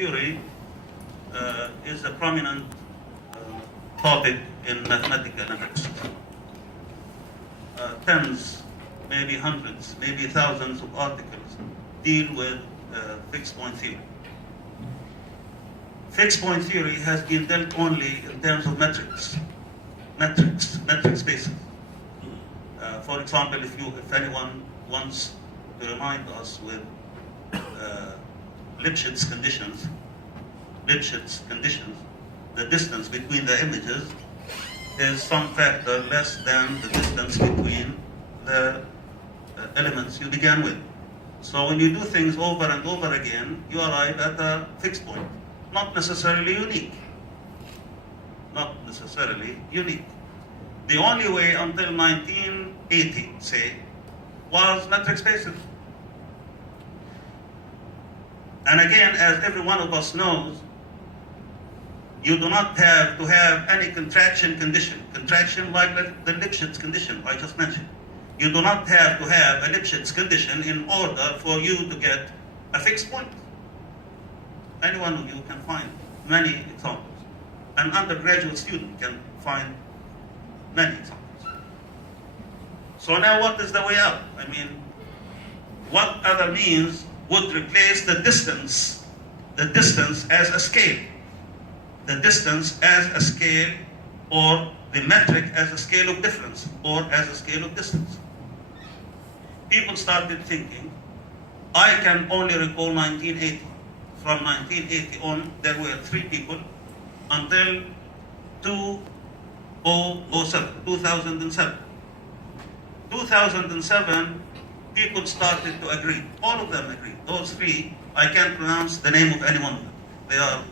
theory is a prominent topic in mathematical analysis. Tens, maybe hundreds, maybe thousands of articles deal with fixed point theory. Fixed point theory has been dealt only in terms of metric spaces. For example, if anyone wants to remind us with Lipschitz conditions, the distance between the images is some factor less than the distance between the elements you began with. So when you do things over and over again, you arrive at a fixed point, not necessarily unique. Not necessarily unique. The only way until 1980, say, was metric spaces. And again, as every one of us knows, you do not have to have any contraction condition like the Lipschitz condition I just mentioned. You do not have to have a Lipschitz condition in order for you to get a fixed point. Any one of you can find many examples. An undergraduate student can find many examples. So now what is the way out? I mean, what other means would replace the distance as a scale? The distance as a scale, or the metric as a scale of difference, or as a scale of distance. People started thinking, I can only recall 1980. From 1980 on, there were 3 people until 2007. 2007, people started to agree. All of them agreed. Those 3, I can't pronounce the name of any one of them. They are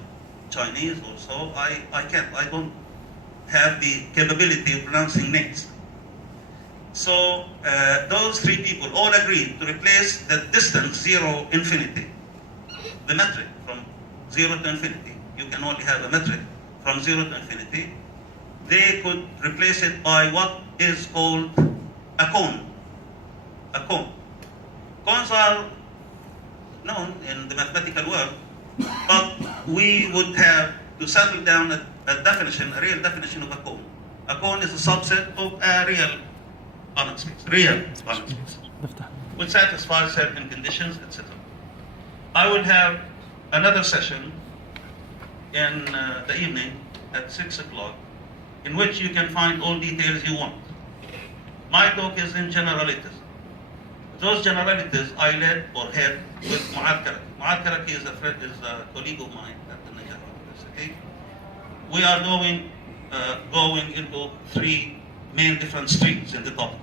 Chinese or so. I don't have the capability of pronouncing names. So those 3 people all agreed to replace the distance 0, infinity, the metric from 0 to infinity. You can only have a metric from 0 to infinity. They could replace it by what is called a cone. A cone. Cones are known in the mathematical world, but we would have to settle down a definition, a real definition of a cone. A cone is a subset of a real Banach space, which satisfies certain conditions, etc. I will have another session in the evening at 6 o'clock, in which you can find all details you want. My talk is in generalities. Those generalities I led or had with Mu'ad Karaki. Mu'ad Karaki is a colleague of mine at the Najaf University. We are going into 3 main different streams in the topic.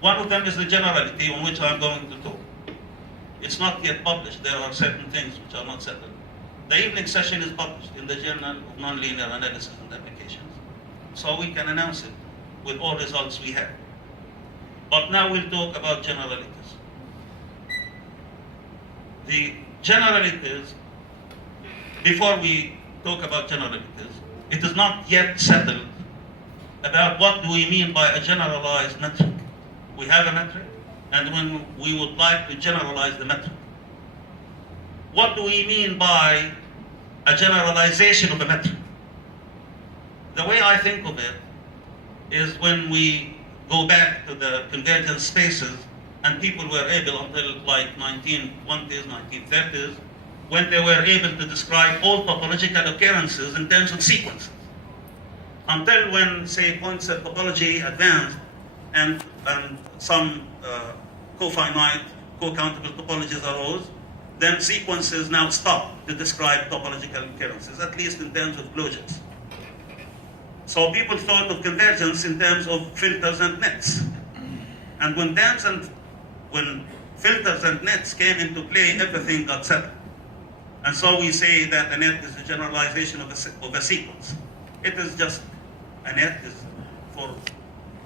One of them is the generality on which I'm going to talk. It's not yet published. There are certain things which are not settled. The evening session is published in the Journal of Nonlinear Analysis and Applications, so we can announce it with all results we have. But now we'll talk about generalities. The generalities, before we talk about generalities, it is not yet settled about what do we mean by a generalized metric. We have a metric, and when we would like to generalize the metric. What do we mean by a generalization of a metric? The way I think of it is when we go back to the convergence spaces, and people were able until like 1920s, 1930s, when they were able to describe all topological occurrences in terms of sequences. Until when, say, point set topology advanced and some co-finite, co-countable topologies arose, then sequences now stop to describe topological occurrences, at least in terms of closures. So people thought of convergence in terms of filters and nets. And when filters and nets came into play, everything got settled. And so we say that a net is a generalization of a sequence. It is just, a net is, for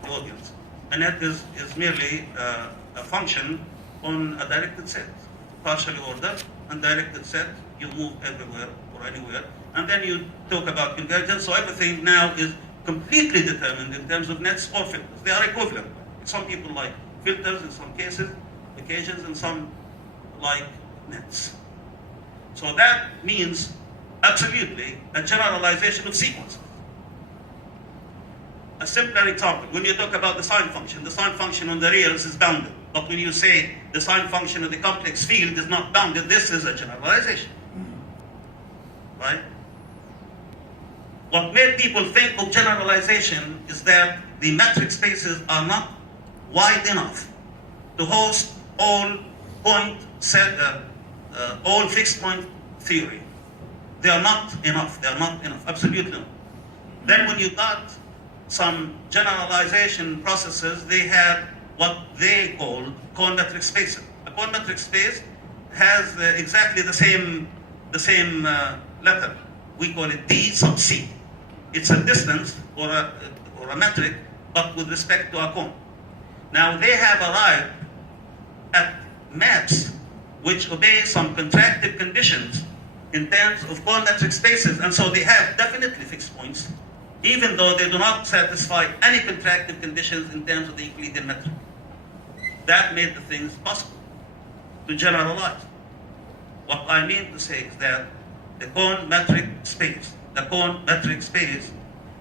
the audience, a net is merely a function on a directed set, partially ordered and directed set. You move everywhere or anywhere, and then you talk about convergence. So everything now is completely determined in terms of nets or filters. They are equivalent. Some people like filters in some cases, occasions, and some like nets. So that means absolutely a generalization of sequences. A simpler example, when you talk about the sign function on the reals is bounded. But when you say the sign function of the complex field is not bounded, this is a generalization. Right? What made people think of generalization is that the metric spaces are not wide enough to host all all fixed point theory. They are not enough. They are not enough. Absolutely not. Then when you got some generalization processes, they had what they called cone-metric spaces. A cone-metric space has exactly the same letter. We call it D sub C. It's a distance or a metric, but with respect to a cone. Now they have arrived at maps which obey some contractive conditions in terms of cone-metric spaces, and so they have definitely fixed points, even though they do not satisfy any contractive conditions in terms of the Euclidean metric. That made the things possible to generalize. What I mean to say is that the cone-metric space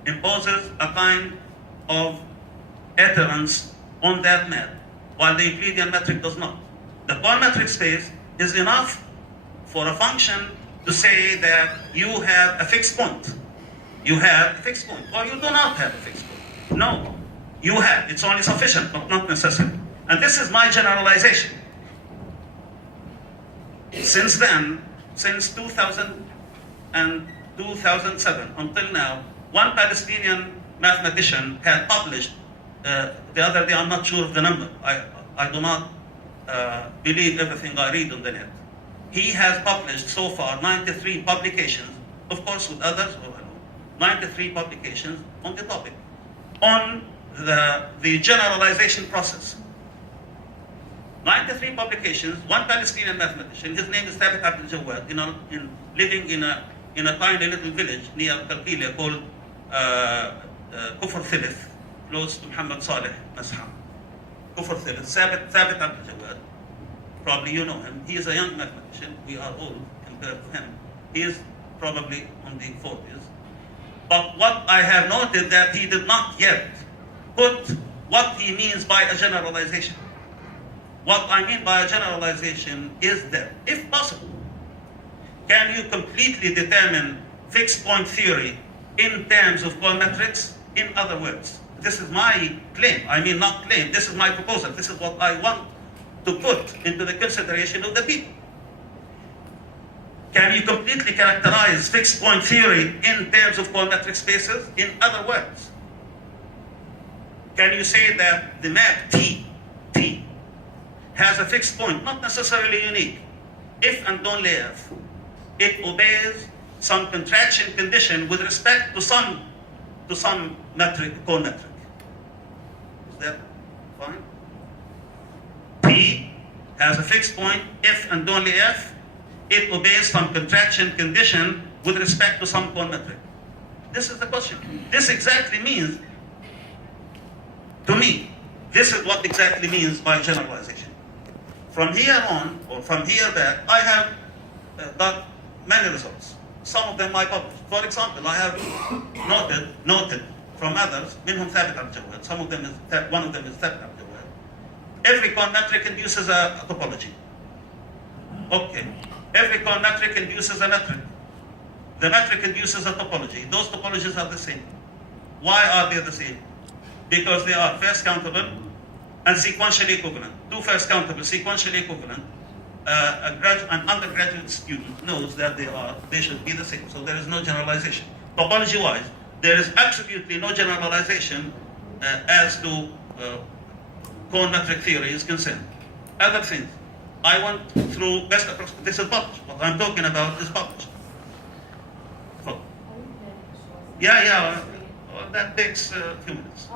imposes a kind of adherence on that map, while the Euclidean metric does not. The cone-metric space is enough for a function to say that you have a fixed point. You have a fixed point, or you do not have a fixed point. No, you have. It's only sufficient, but not necessary. And this is my generalization. Since then, since 2000 and 2007 until now, one Palestinian mathematician had published, the other day, I'm not sure of the number. I do not believe everything I read on the net. He has published so far 93 publications, of course with others, 93 publications on the topic, on the generalization process. 93 publications, one Palestinian mathematician, his name is Thabit Abdul-Jawad, living in a tiny little village near Qalqilia called Kufr Thilith, close to Muhammad Saleh Masha. Kufr Thilith, Thabit Abdul-Jawad, probably you know him. He is a young mathematician. We are old compared to him. He is probably on the 40s. But what I have noted that he did not yet put what he means by a generalization. What I mean by a generalization is that, if possible, can you completely determine fixed point theory in terms of cone-metrics? In other words, this is my claim. I mean, not claim. This is my proposal. This is what I want to put into the consideration of the people. Can you completely characterize fixed point theory in terms of cone-metric spaces? In other words, can you say that the map T has a fixed point, not necessarily unique, if and only if it obeys some contraction condition with respect to some metric, cone-metric? Is that fine? T has a fixed point if and only if it obeys some contraction condition with respect to some cone-metric. This is the question. This exactly means, to me, this is what exactly means by generalization. From here on, or from here back, I have got many results. Some of them I published. For example, I have noted from others, minhum Thabit Abdul-Jawad, one of them is Thabit Abdul-Jawad. Every cone-metric induces a topology. Okay. Every cone-metric induces a metric. The metric induces a topology. Those topologies are the same. Why are they the same? Because they are first countable and sequentially equivalent. Two first countable, sequentially equivalent. An undergraduate student knows that they should be the same. So there is no generalization. Topology-wise, there is absolutely no generalization as to cone-metric theory is concerned. Other things, I went through best approach. This is published. What I'm talking about is published. So, that takes a few minutes.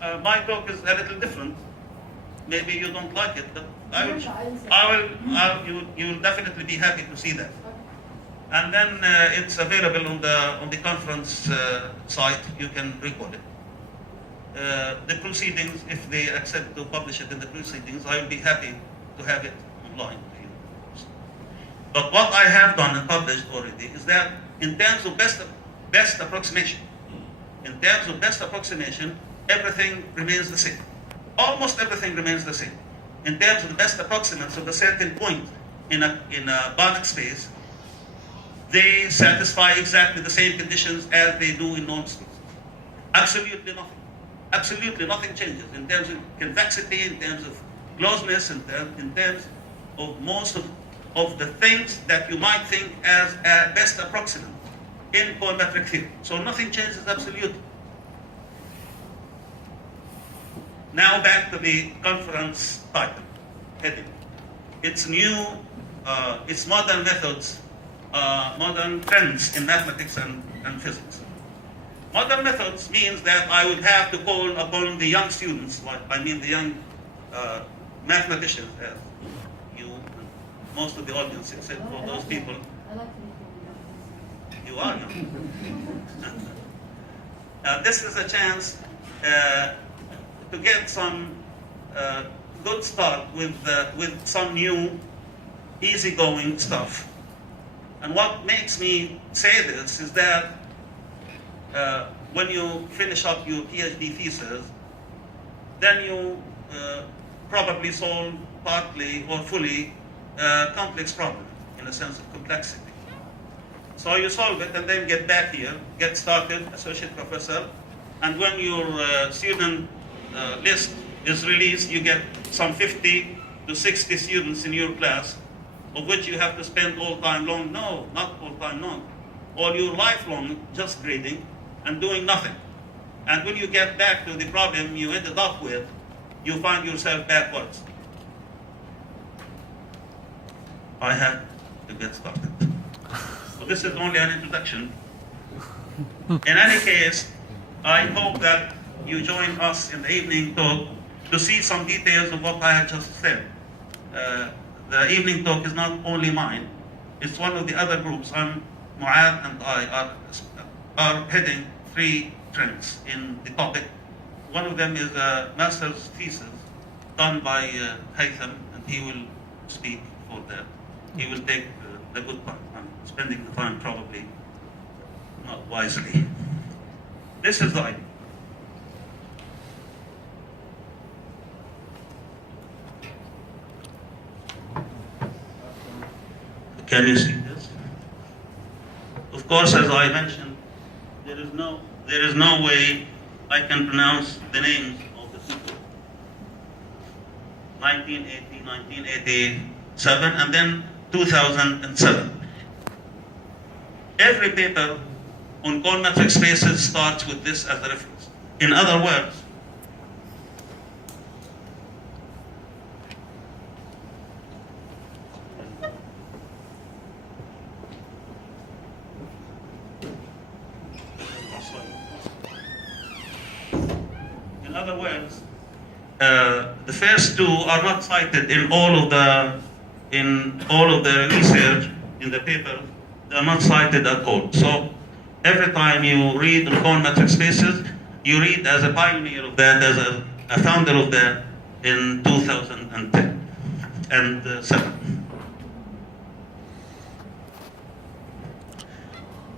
My talk is a little different. Maybe you don't like it, but you will definitely be happy to see that. And then it's available on the conference site. You can record it. The proceedings, if they accept to publish it in the proceedings, I will be happy to have it online for you. But what I have done and published already is that in terms of best approximation, everything remains the same. Almost everything remains the same. In terms of the best approximates of a certain point in a Banach space, they satisfy exactly the same conditions as they do in norm space. Absolutely nothing. Absolutely nothing changes in terms of convexity, in terms of closeness, in terms of most of the things that you might think as a best approximate in cometric theory. So nothing changes absolutely. Now back to the conference title, heading. It's new, it's modern methods, modern trends in mathematics and physics. Modern methods means that I would have to call upon the young students, I mean the young mathematicians, as you, most of the audience, except for those people. I like to be You are young. This is a chance to get some good start with some new, easygoing stuff. And what makes me say this is that when you finish up your PhD thesis, then you probably solve partly or fully a complex problem in a sense of complexity. So you solve it and then get back here, get started, associate professor, and when your student list is released, you get some 50 to 60 students in your class, of which you have to spend all time long, no, not all time long, all your life long just grading and doing nothing. And when you get back to the problem you ended up with, you find yourself backwards. I had to get started. So this is only an introduction. In any case, I hope that you join us in the evening talk to see some details of what I have just said. The evening talk is not only mine, it's one of the other groups. Muad and I are heading 3 trends in the topic. One of them is a master's thesis done by Haytham, and he will speak for that. He will take the good part. I'm spending the time probably not wisely. This is the idea. Can you see this? Of course, as I mentioned, there is no way I can pronounce the names of the people. 1980, 1987, and then 2007. Every paper on cometric spaces starts with this as a reference. In other words, the first 2 are not cited in all of the research in the paper. They are not cited at all. So every time you read on cometric spaces, you read as a pioneer of that, as a founder of that in 2010 and 7.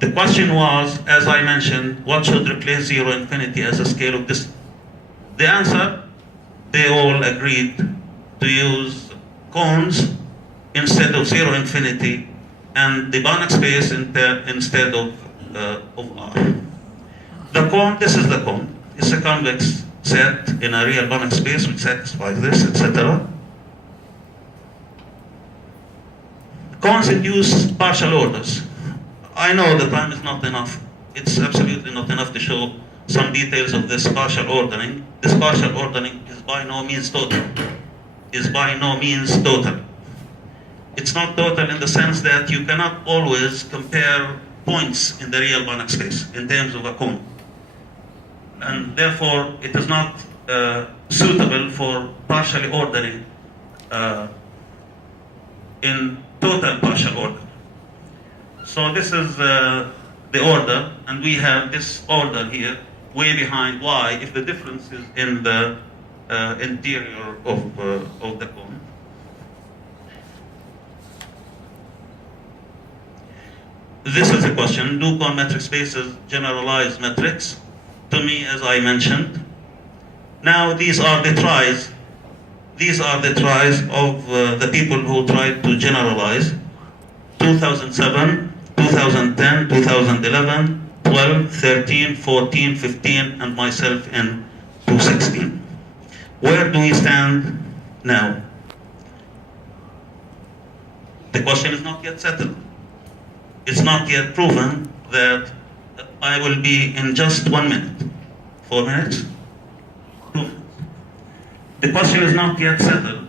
The question was, as I mentioned, what should replace zero infinity as a scale of distance? The answer, they all agreed to use cones instead of zero infinity and the Banach space instead of R. The cone, this is the cone. It's a convex set in a real Banach space which satisfies this, etc. Cones induce partial orders. I know the time is not enough. It's absolutely not enough to show some details of this partial ordering. This partial ordering is by no means total. It's not total in the sense that you cannot always compare points in the real Banach space in terms of a cone. And therefore, it is not suitable for partially ordering in total partial order. So this is the order, and we have this order here, way behind y, if the difference is in the interior of the cone. this is a question. Do cone metric spaces generalize metrics? To me, as I mentioned. Now, these are the tries. These are the tries of the people who tried to generalize. 2007, 2010, 2011, 12, 13, 14, 15, and myself in 2016. Where do we stand now? The question is not yet settled. It's not yet proven that I will be in just 1 minute, 4 minutes, 2 minutes. The question is not yet settled,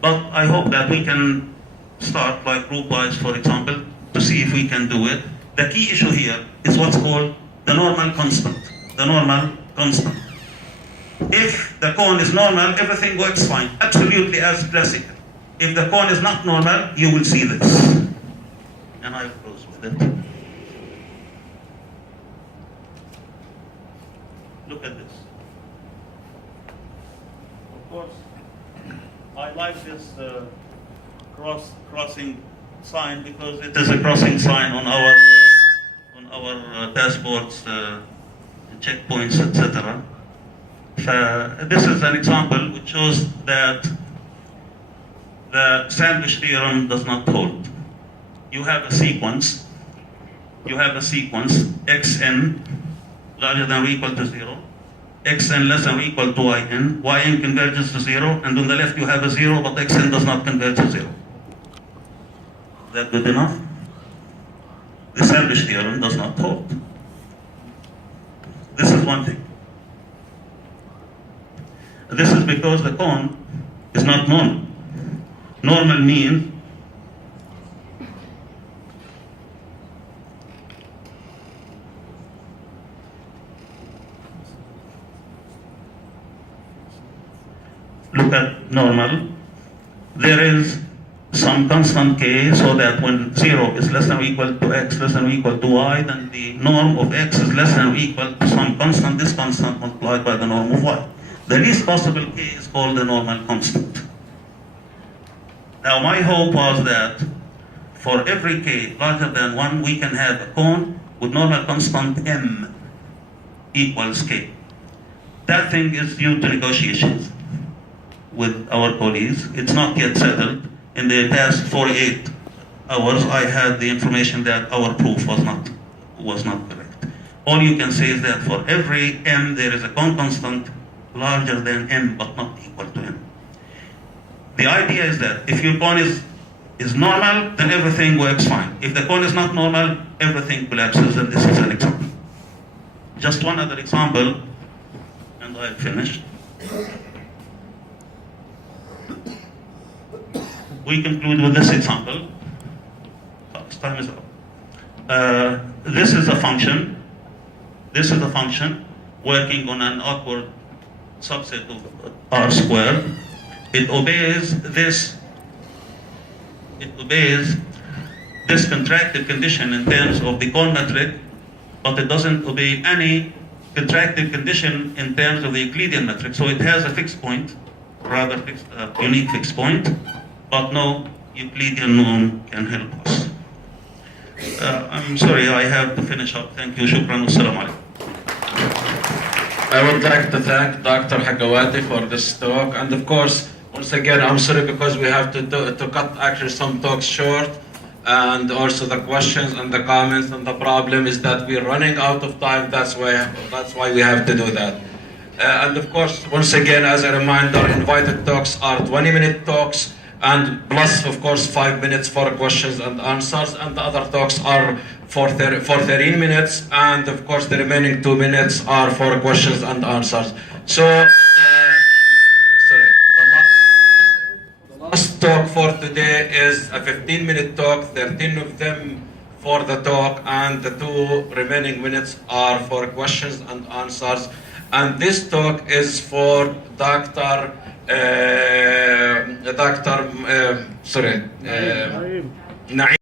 but I hope that we can start like group-wise, for example, to see if we can do it. The key issue here is what's called the normal constant. The normal constant. If the cone is normal, everything works fine, absolutely as classical. If the cone is not normal, you will see this. And I will close with it. Look at this. Of course, I like this crossing sign because it is a crossing sign on our passports, checkpoints, etc. This is an example which shows that the sandwich theorem does not hold. You have a sequence, xn larger than or equal to 0, xn less than or equal to yn converges to 0, and on the left you have a 0, but xn does not converge to 0. Is that good enough? The sandwich theorem does not hold. This is one thing. This is because the cone is not normal. Normal means look at normal. There is some constant k, so that when 0 is less than or equal to x less than or equal to y, then the norm of x is less than or equal to some constant, this constant multiplied by the norm of y. The least possible k is called the normal constant. Now my hope was that for every k larger than 1, we can have a cone with normal constant m equals k. That thing is due to negotiations with our colleagues. It's not yet settled. In the past 48 hours, I had the information that our proof was not correct. All you can say is that for every m, there is a cone constant larger than m, but not equal to m. The idea is that if your cone is normal, then everything works fine. If the cone is not normal, everything collapses, and this is an example. Just one other example, and I've finished. We conclude with this example. Time is up. This is a function. This is a function working on an awkward subset of R squared. It obeys this contracted condition in terms of the cone metric, but it doesn't obey any contracted condition in terms of the Euclidean metric. So it has a fixed point, rather unique fixed point, but no Euclidean norm can help us. I'm sorry, I have to finish up. Thank you. Shukran. Wassalamu alaikum. I would like to thank Dr. Hakawati for this talk, and of course, once again, I'm sorry because we have to cut actually some talks short, and also the questions and the comments, and the problem is that we're running out of time. That's why we have to do that. And of course, once again, as a reminder, invited talks are 20-minute talks, and plus, of course, 5 minutes for questions and answers, and the other talks are for 13 minutes, and of course, the remaining 2 minutes are for questions and answers. So, the last talk for today is a 15-minute talk, 13 of them for the talk, and the 2 remaining minutes are for questions and answers. And this talk is for Dr. Naeem.